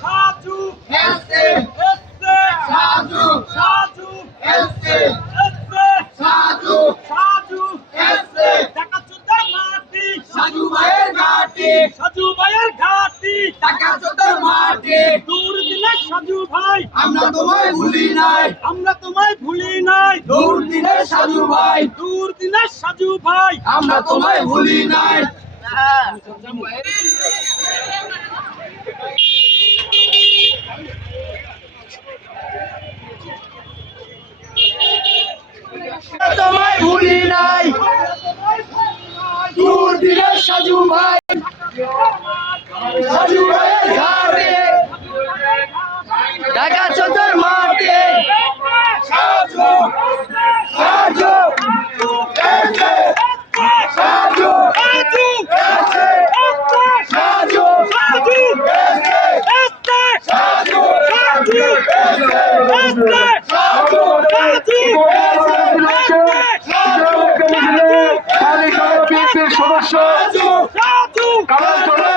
সাজু এসে এসে সাজু সাজু এসে এসে সাজু সাজু এসে টাকা চোদ্দার মাটি সাজু ভাইয়ের ঘাটি সাজু ভাইয়ের ঘাটি টাকা চোদ্দার মাটি দূর দিনে সাজু ভাই আমরা তোমায় ভুলি নাই আমরা তোমায় ভুলি নাই দূর দিনে সাজু ভাই দূর দিনে সাজু ভাই আমরা তোমায় ভুলি নাই তোমায় ভুলি নাই দূর দিনে সাজু ভাই সাজু ভাইয়ের ঘাটে ঢাকা চোদ্দার মাঠে সাজু সাজু এসে সাজু সাজু এসে সাজু সাজু এসে এসে সাজু সাজু এসে এসে সাজু সদস্য সাজু কামাল